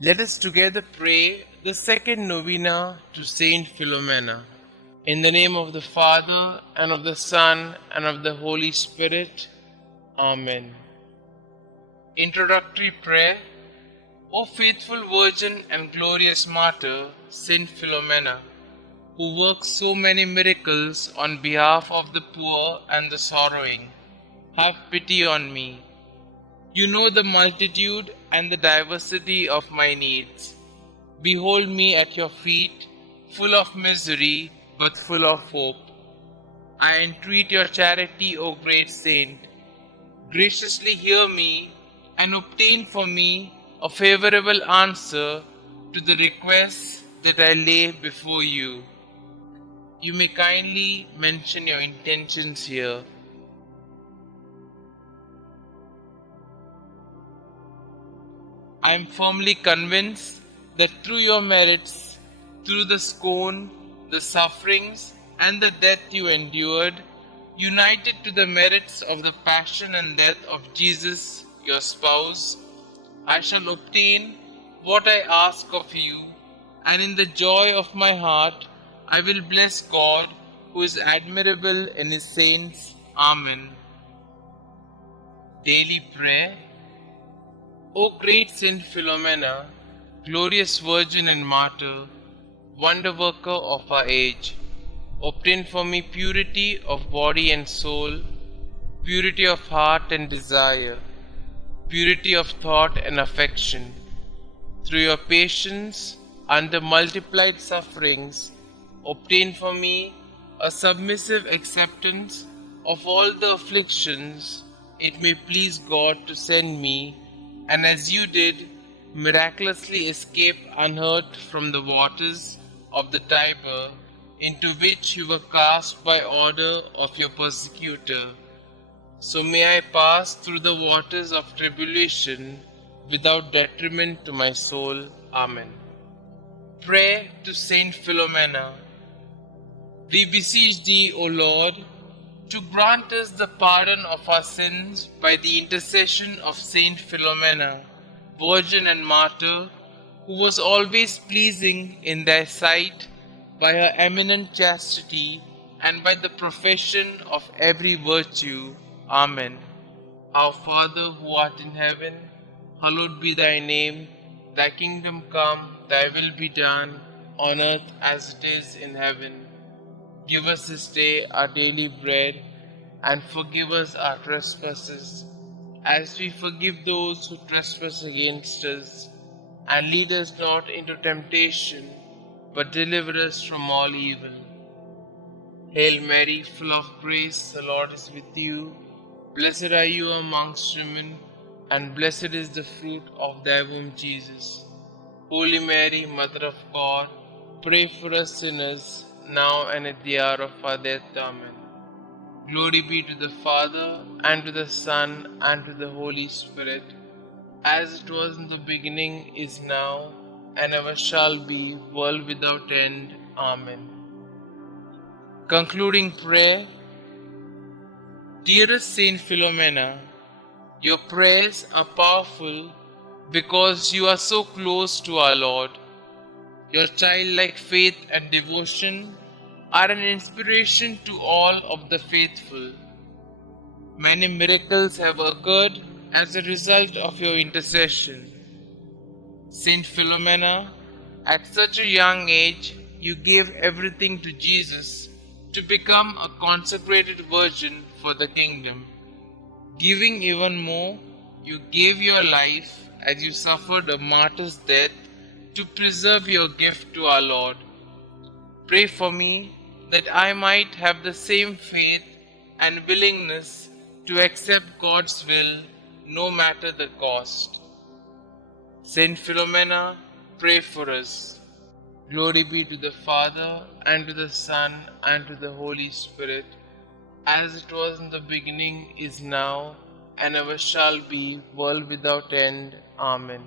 Let us together pray the second novena to St Philomena. In the name of the Father, and of the Son, and of the Holy Spirit. Amen. Introductory Prayer. O faithful Virgin and glorious Martyr, St Philomena, who works so many miracles on behalf of the poor and the sorrowing, have pity on me. You know the multitude and the diversity of my needs. Behold me at your feet, full of misery, but full of hope. I entreat your charity, O great saint. Graciously hear me and obtain for me a favorable answer to the requests that I lay before you. You may kindly mention your intentions here. I am firmly convinced that through your merits, through the scorn, the sufferings, and the death you endured, united to the merits of the passion and death of Jesus, your spouse, I shall obtain what I ask of you, and in the joy of my heart I will bless God, who is admirable in his saints. Amen. Daily Prayer. O great Saint Philomena, glorious Virgin and Martyr, wonder worker of our age, obtain for me purity of body and soul, purity of heart and desire, purity of thought and affection. Through your patience under multiplied sufferings, obtain for me a submissive acceptance of all the afflictions it may please God to send me, and as you did, miraculously escape unhurt from the waters of the Tiber, into which you were cast by order of your persecutor. So may I pass through the waters of tribulation without detriment to my soul. Amen. Pray to Saint Philomena. We beseech thee, O Lord, to grant us the pardon of our sins by the intercession of Saint Philomena, Virgin and Martyr, who was always pleasing in thy sight by her eminent chastity and by the profession of every virtue. Amen. Our Father who art in heaven, hallowed be thy name. Thy kingdom come, thy will be done, on earth as it is in heaven. Give us this day our daily bread, and forgive us our trespasses, as we forgive those who trespass against us. And lead us not into temptation, but deliver us from all evil. Hail Mary, full of grace, the Lord is with you. Blessed are you amongst women, and blessed is the fruit of thy womb, Jesus. Holy Mary, Mother of God, pray for us sinners, now and at the hour of our death. Amen. Glory be to the Father, and to the Son, and to the Holy Spirit, as it was in the beginning, is now, and ever shall be, world without end. Amen. Concluding prayer. Dearest Saint Philomena, your prayers are powerful because you are so close to our Lord. Your childlike faith and devotion are an inspiration to all of the faithful. Many miracles have occurred as a result of your intercession. Saint Philomena, at such a young age, you gave everything to Jesus to become a consecrated virgin for the kingdom. Giving even more, you gave your life as you suffered a martyr's death to preserve your gift to our Lord. Pray for me that I might have the same faith and willingness to accept God's will no matter the cost. Saint Philomena, pray for us. Glory be to the Father, and to the Son, and to the Holy Spirit, as it was in the beginning, is now, and ever shall be, world without end. Amen.